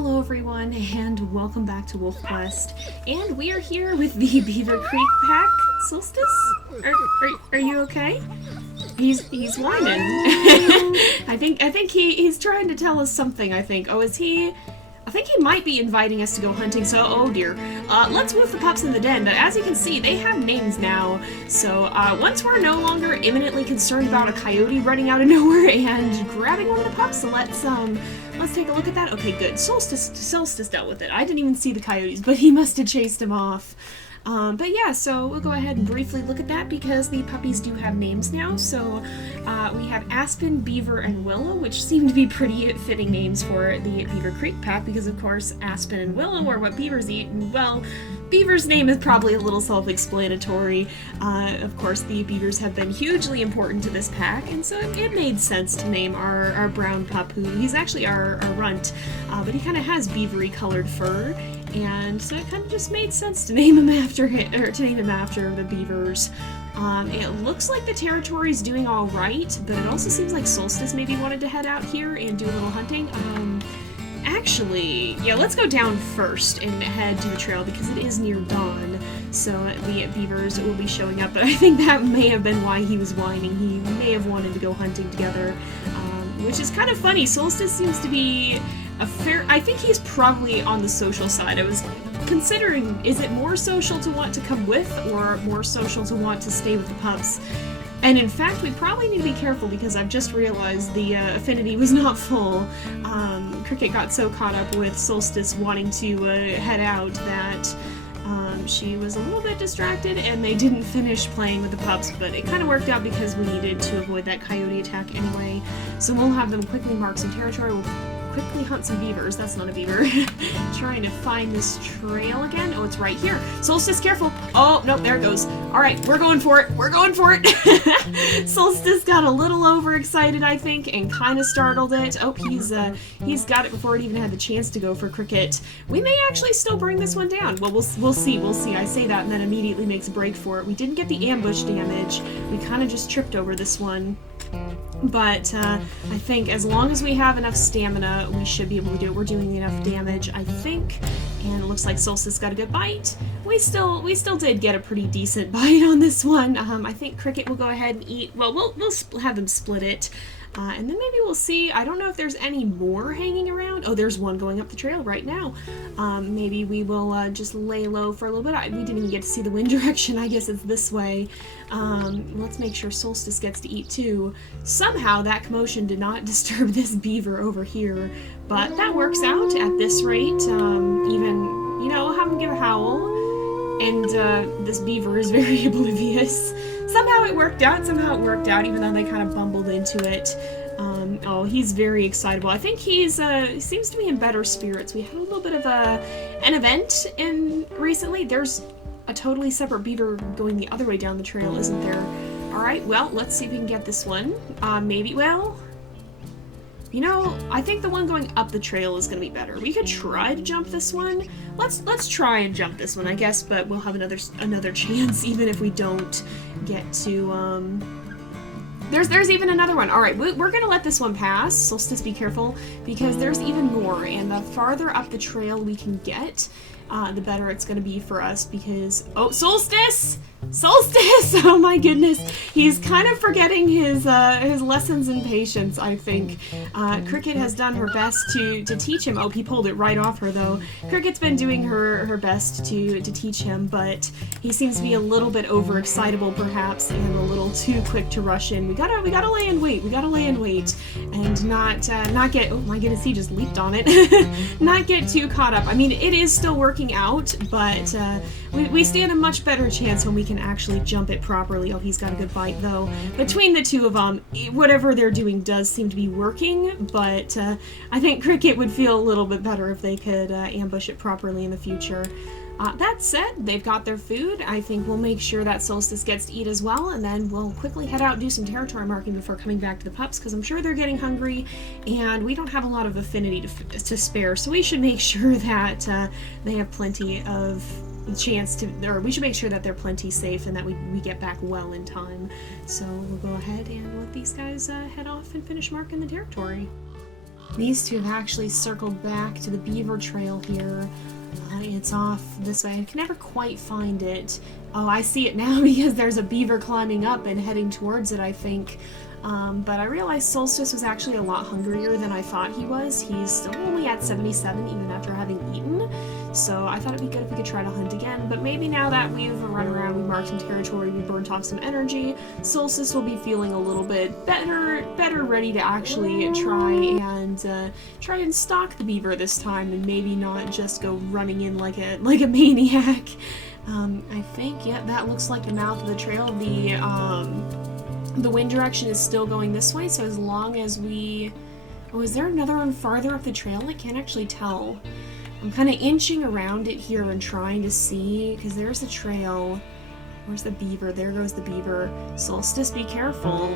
Hello everyone, and welcome back to WolfQuest. And we are here with the Beaver Creek pack. Solstice? Are you okay? He's whining. I think he's trying to tell us something, I think. Oh, is he? I think he might be inviting us to go hunting, so oh dear. Let's move the pups in the den, but as you can see, they have names now. So once we're no longer imminently concerned about a coyote running out of nowhere and grabbing one of the pups, so let's take a look at that. Okay, good. Solstice dealt with it. I didn't even see the coyotes, but he must have chased him off. But yeah, so we'll go ahead and briefly look at that because the puppies do have names now. So we have Aspen, Beaver, and Willow, which seem to be pretty fitting names for the Beaver Creek pack because, of course, Aspen and Willow are what beavers eat, and, well, Beaver's name is probably a little self-explanatory. Of course, the beavers have been hugely important to this pack, and so it made sense to name our brown pup, who he's actually our runt, but he kind of has beavery colored fur. And so it kind of just made sense to name him after the beavers. It looks like the territory's doing all right, but it also seems like Solstice maybe wanted to head out here and do a little hunting. Actually, yeah, let's go down first and head to the trail because it is near dawn. So the beavers will be showing up, but I think that may have been why he was whining. He may have wanted to go hunting together, which is kind of funny. Solstice seems to be I think he's probably on the social side. I was considering, is it more social to want to come with or more social to want to stay with the pups? And in fact, we probably need to be careful because I've just realized the affinity was not full. Cricket got so caught up with Solstice wanting to head out that she was a little bit distracted and they didn't finish playing with the pups, but it kind of worked out because we needed to avoid that coyote attack anyway. So we'll have them quickly mark some territory. We'll quickly hunt some beavers. That's not a beaver. Trying to find this trail again. Oh, it's right here. Solstice, careful. Oh, no, there it goes. All right, we're going for it. We're going for it. Solstice got a little overexcited, I think, and kind of startled it. Oh, he's got it before it even had the chance to go for Cricket. We may actually still bring this one down. Well, we'll see. We'll see. I say that and then immediately makes a break for it. We didn't get the ambush damage. We kind of just tripped over this one. But I think as long as we have enough stamina, we should be able to do it. We're doing enough damage, I think. And it looks like Solstice got a good bite. We still did get a pretty decent bite on this one. I think Cricket will go ahead and eat. Well, we'll have them split it. And then maybe we'll see. I don't know if there's any more hanging around. Oh, there's one going up the trail right now. Maybe we will just lay low for a little bit. We didn't even get to see the wind direction. I guess it's this way. Let's make sure Solstice gets to eat too. Somehow that commotion did not disturb this beaver over here. But that works out at this rate. Even, you know, have him give a howl. And this beaver is very oblivious. Somehow it worked out, even though they kind of bumbled into it. Oh, he's very excitable. I think he seems to be in better spirits. We had a little bit of an event recently. There's a totally separate beaver going the other way down the trail, isn't there? Alright, well, let's see if we can get this one. Maybe, well, you know, I think the one going up the trail is going to be better. We could try to jump this one. Let's try and jump this one, I guess, but we'll have another chance even if we don't get to, There's even another one. Alright, we're going to let this one pass. Solstice, be careful, because there's even more, and the farther up the trail we can get, the better it's going to be for us, because... Oh, Solstice! Solstice! Oh my goodness. He's kind of forgetting his lessons in patience, I think. Cricket has done her best to teach him. Oh, he pulled it right off her, though. Cricket's been doing her best to teach him, but he seems to be a little bit overexcitable, perhaps, and a little too quick to rush in. We gotta lay in wait. We gotta lay in wait, and not get... Oh my goodness, he just leaped on it. Not get too caught up. I mean, it is still working out, but we stand a much better chance when we can actually jump it properly. Oh, he's got a good bite, though. Between the two of them, whatever they're doing does seem to be working, but I think Cricket would feel a little bit better if they could ambush it properly in the future. That said, they've got their food. I think we'll make sure that Solstice gets to eat as well, and then we'll quickly head out and do some territory marking before coming back to the pups, because I'm sure they're getting hungry, and we don't have a lot of affinity to spare, so we should make sure that they have plenty of chance to, or we should make sure that they're plenty safe and that we get back well in time. So we'll go ahead and let these guys head off and finish marking the territory. These two have actually circled back to the beaver trail here. It's off this way. I can never quite find it. Oh, I see it now because there's a beaver climbing up and heading towards it, I think. But I realized Solstice was actually a lot hungrier than I thought he was. He's still only at 77 even after having eaten. So I thought it'd be good if we could try to hunt again. But maybe now that we've run around, we marked some territory, we burnt off some energy, Solstice will be feeling a little bit better ready to actually try and stalk the beaver this time and maybe not just go running in like a maniac. I think, yeah, that looks like the mouth of the trail. The wind direction is still going this way, so as long as we... Oh, is there another one farther up the trail? I can't actually tell. I'm kind of inching around it here and trying to see, because there's the trail. Where's the beaver? There goes the beaver. Solstice, be careful.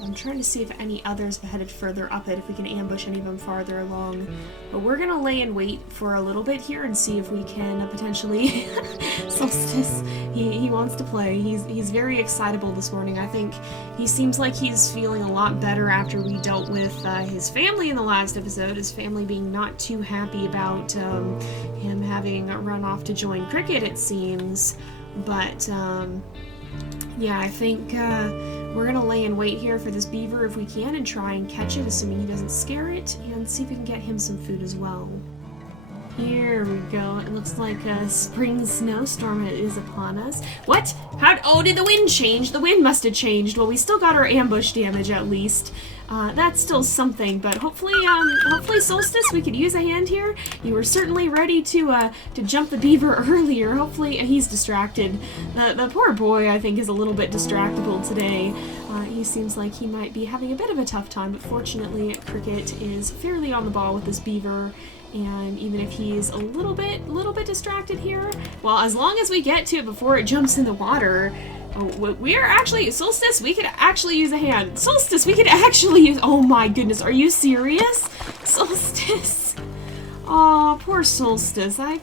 I'm trying to see if any others have headed further up it, if we can ambush any of them farther along. But we're gonna lay in wait for a little bit here and see if we can potentially... Solstice, he wants to play. He's very excitable this morning. I think he seems like he's feeling a lot better after we dealt with his family in the last episode, his family being not too happy about him having run off to join cricket, it seems. But, yeah, I think we're gonna lay in wait here for this beaver if we can and try and catch it, assuming he doesn't scare it, and see if we can get him some food as well. Here we go. It looks like a spring snowstorm is upon us. What? Oh, did the wind change? The wind must have changed. Well, we still got our ambush damage at least. That's still something, but hopefully Solstice, we could use a hand here. You were certainly ready to jump the beaver earlier. Hopefully he's distracted. The poor boy, I think, is a little bit distractible today. He seems like he might be having a bit of a tough time, but fortunately Cricket is fairly on the ball with this beaver. And even if he's a little bit distracted here, well, as long as we get to it before it jumps in the water, we are actually, Solstice, we could actually use a hand. Solstice, we could actually use, oh my goodness, are you serious? Solstice. Oh, poor Solstice. I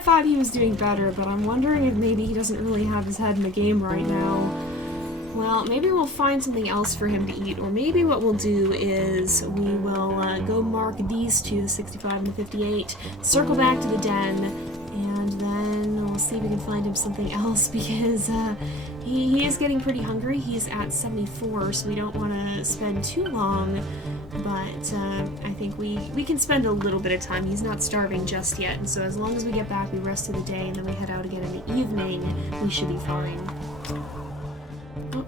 thought he was doing better, but I'm wondering if maybe he doesn't really have his head in the game right now. Well, maybe we'll find something else for him to eat, or maybe what we'll do is we will go mark these two, the 65 and the 58, circle back to the den, and then we'll see if we can find him something else, because he is getting pretty hungry. He's at 74, so we don't want to spend too long, but I think we can spend a little bit of time. He's not starving just yet, and so as long as we get back, we rest of the day, and then we head out again in the evening, we should be fine.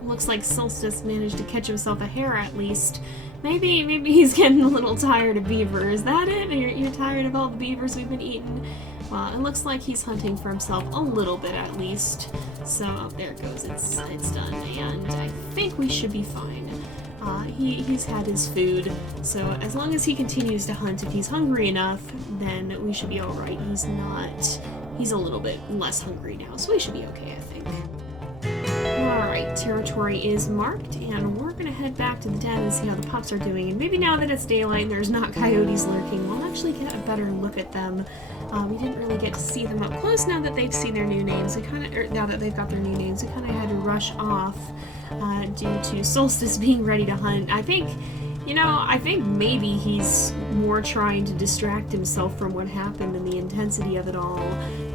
Looks like Solstice managed to catch himself a hare at least. Maybe he's getting a little tired of beaver. Is that it? You're tired of all the beavers we've been eating? Well, it looks like he's hunting for himself a little bit at least. So there it goes. It's done, and I think we should be fine. He's had his food, so as long as he continues to hunt, if he's hungry enough, then we should be alright. He's a little bit less hungry now, so we should be okay, I think. Alright, territory is marked, and we're gonna head back to the den and see how the pups are doing. And maybe now that it's daylight and there's not coyotes lurking, we'll actually get a better look at them. We didn't really get to see them up close now that they've seen their new names. Now that they've got their new names, we kind of had to rush off due to Solstice being ready to hunt. I think maybe he's more trying to distract himself from what happened and the intensity of it all,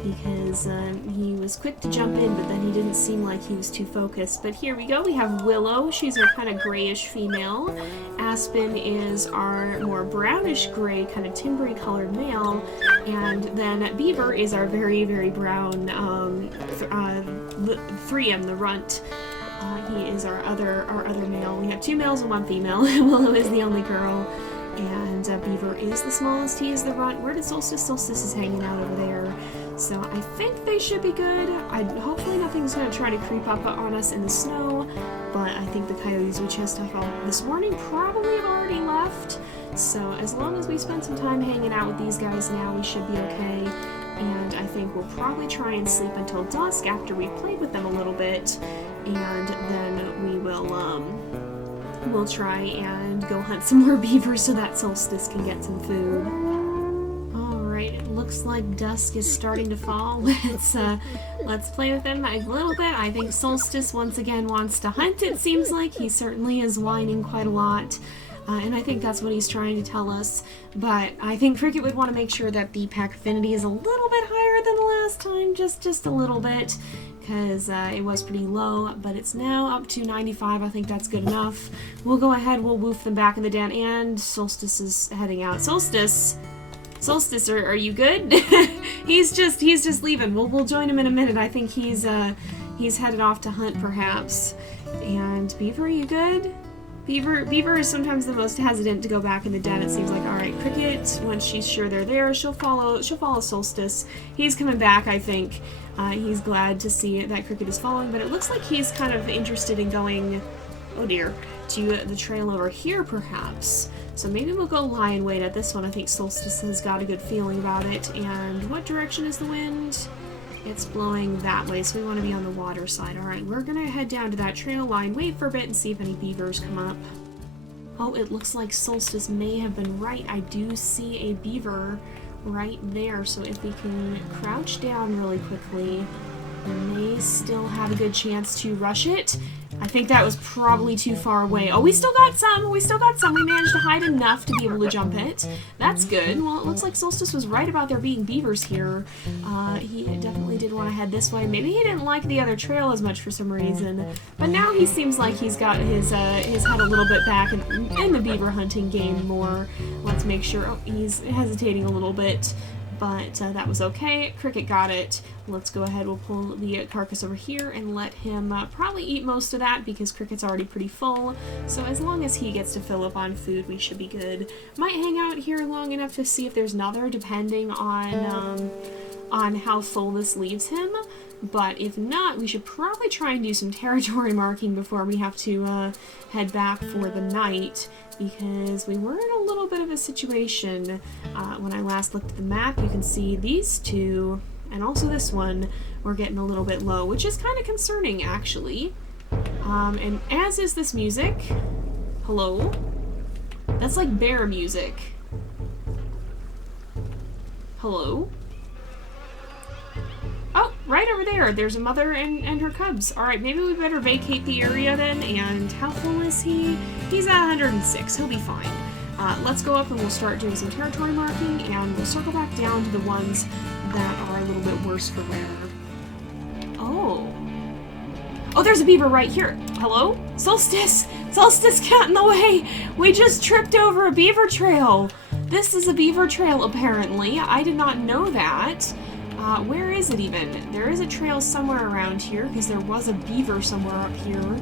because he was quick to jump in, but then he didn't seem like he was too focused. But here we go, we have Willow. She's our kind of grayish female. Aspen is our more brownish gray, kind of timbery colored male, and then Beaver is our very, very brown 3M, the runt. He is our other male. We have two males and one female. Willow is the only girl, and Beaver is the smallest. He is the runt. Where did Solstice? Solstice is hanging out over there. So I think they should be good. Hopefully nothing's going to try to creep up on us in the snow, but I think the coyotes we chased off this morning probably have already left. So as long as we spend some time hanging out with these guys now, we should be okay. And I think we'll probably try and sleep until dusk after we've played with them a little bit, and then we will we'll try and go hunt some more beavers so that Solstice can get some food. Alright, it looks like dusk is starting to fall. Let's play with them a little bit. I think Solstice once again wants to hunt, it seems like. He certainly is whining quite a lot. And I think that's what he's trying to tell us. But I think Cricket would want to make sure that the pack affinity is a little bit higher than the last time, just a little bit, because it was pretty low, but it's now up to 95. I think that's good enough. We'll go ahead, we'll woof them back in the den, and Solstice is heading out. Solstice, are you good? he's just leaving. We'll join him in a minute. I think he's headed off to hunt, perhaps. And Beaver, are you good? Beaver is sometimes the most hesitant to go back in the den. It seems like, all right, Cricket, once she's sure they're there, she'll follow Solstice. He's coming back, I think. He's glad to see that Cricket is following, but it looks like he's kind of interested in going, oh dear, to the trail over here, perhaps. So maybe we'll go lie in wait at this one. I think Solstice has got a good feeling about it. And what direction is the wind? It's blowing that way, so we want to be on the water side. Alright, we're going to head down to that trail line, wait for a bit, and see if any beavers come up. Oh, it looks like Solstice may have been right. I do see a beaver right there, so if we can crouch down really quickly, we may still have a good chance to rush it. I think that was probably too far away. Oh, we still got some! We managed to hide enough to be able to jump it. That's good. Well, it looks like Solstice was right about there being beavers here. He definitely did want to head this way. Maybe he didn't like the other trail as much for some reason. But now he seems like he's got his head a little bit back in the beaver hunting game more. Let's make sure. Oh, he's hesitating a little bit. But that was okay. Cricket got it. Let's go ahead. We'll pull the carcass over here and let him probably eat most of that because Cricket's already pretty full. So as long as he gets to fill up on food, we should be good. Might hang out here long enough to see if there's another, depending on how full this leaves him. But if not, we should probably try and do some territory marking before we have to head back for the night, because we were in a little bit of a situation. When I last looked at the map, you can see these two, and also this one, were getting a little bit low, which is kind of concerning, actually. And as is this music. Hello? That's like bear music. Hello? Oh, right over there. There's a mother and her cubs. Alright, maybe we better vacate the area then. And how full is he? He's at 106. He'll be fine. Let's go up and we'll start doing some territory marking, and we'll circle back down to the ones that are a little bit worse for wear. Oh. Oh, there's a beaver right here. Hello? Solstice! Solstice, get in the way! We just tripped over a beaver trail. This is a beaver trail, apparently. I did not know that. Where is it even? There is a trail somewhere around here, because there was a beaver somewhere up here.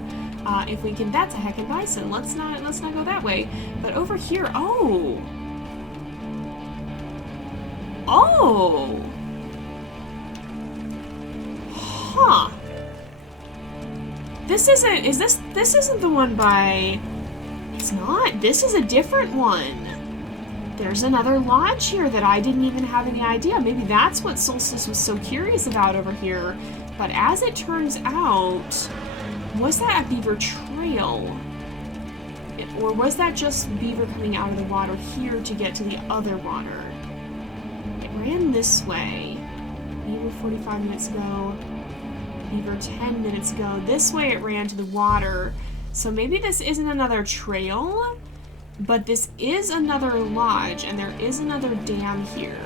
If we can, that's a heckin' bison. Let's not go that way. But over here, oh! Oh! Huh. This isn't the one by... It's not. This is a different one. There's another lodge here that I didn't even have any idea. Maybe that's what Solstice was so curious about over here. But as it turns out, was that a beaver trail? Or was that just beaver coming out of the water here to get to the other water? It ran this way. Beaver 45 minutes ago. Beaver 10 minutes ago. This way it ran to the water. So maybe this isn't another trail? But this is another lodge, and there is another dam here.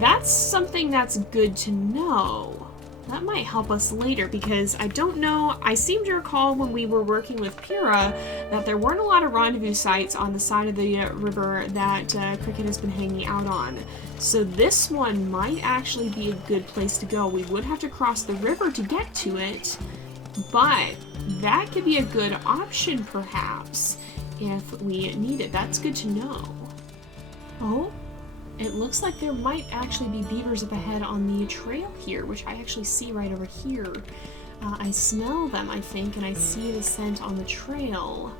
That's something that's good to know. That might help us later, because I don't know, I seem to recall when we were working with Pyrrha that there weren't a lot of rendezvous sites on the side of the river that Cricket has been hanging out on. So this one might actually be a good place to go. We would have to cross the river to get to it, but that could be a good option perhaps. If we need it. That's good to know. Oh, it looks like there might actually be beavers up ahead on the trail here, which I actually see right over here. I smell them, I think, and I see the scent on the trail.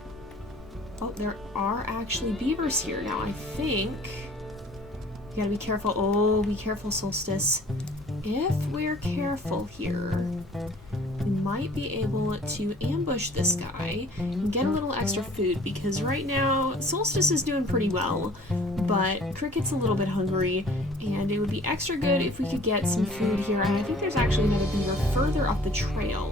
Oh, there are actually beavers here now, I think. You gotta be careful. Oh, be careful, Solstice. If we're careful here, we might be able to ambush this guy and get a little extra food, because right now Solstice is doing pretty well, but Cricket's a little bit hungry, and it would be extra good if we could get some food here. And I think there's actually another beaver further up the trail.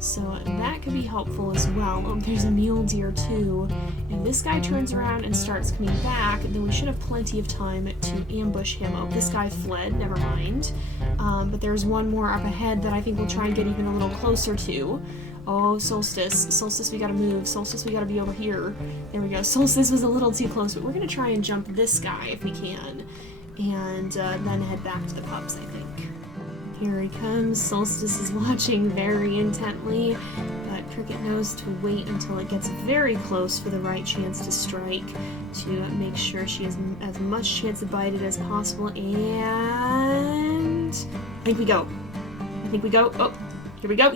So that could be helpful as well. Oh, there's a mule deer too. If this guy turns around and starts coming back, then we should have plenty of time to ambush him. Oh, this guy fled, never mind. But there's one more up ahead that I think we'll try and get even a little closer to. Oh, Solstice. Solstice, we gotta move. Solstice, we gotta be over here. There we go. Solstice was a little too close, but we're gonna try and jump this guy if we can. And then head back to the pups, I think. Here he comes. Solstice is watching very intently, but Cricket knows to wait until it gets very close for the right chance to strike, to make sure she has as much chance to bite it as possible. And I think we go. Oh, here we go.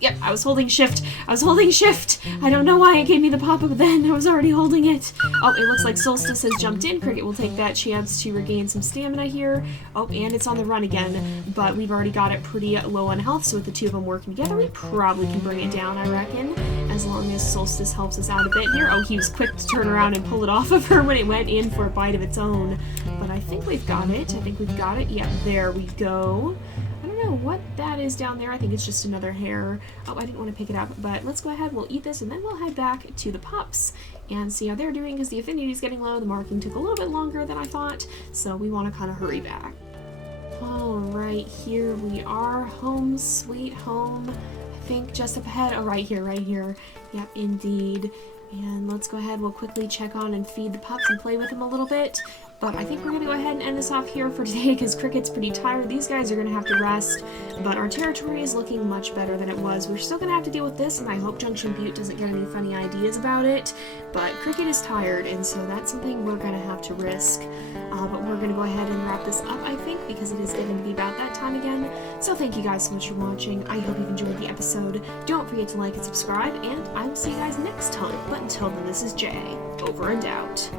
Yep, I was holding shift. I don't know why it gave me the pop-up then. I was already holding it. Oh, it looks like Solstice has jumped in. Cricket will take that chance to regain some stamina here. Oh, and it's on the run again, but we've already got it pretty low on health, so with the two of them working together, we probably can bring it down, I reckon, as long as Solstice helps us out a bit here. Oh, he was quick to turn around and pull it off of her when it went in for a bite of its own, but I think we've got it. Yeah, there we go. I don't know what that is down there. I think it's just another hare. Oh, I didn't want to pick it up, but let's go ahead. We'll eat this, and then we'll head back to the pups and see how they're doing, because the affinity is getting low. The marking took a little bit longer than I thought, so we want to kind of hurry back. All right, here we are. Home sweet home. I think just up ahead. Oh, right here. Yep, indeed. And let's go ahead. We'll quickly check on and feed the pups and play with them a little bit. But I think we're going to go ahead and end this off here for today, because Cricket's pretty tired. These guys are going to have to rest, but our territory is looking much better than it was. We're still going to have to deal with this, and I hope Junction Butte doesn't get any funny ideas about it, but Cricket is tired, and so that's something we're going to have to risk. But we're going to go ahead and wrap this up, I think, because it is getting to be about that time again. So thank you guys so much for watching. I hope you've enjoyed the episode. Don't forget to like and subscribe, and I will see you guys next time. But until then, this is Jay, over and out.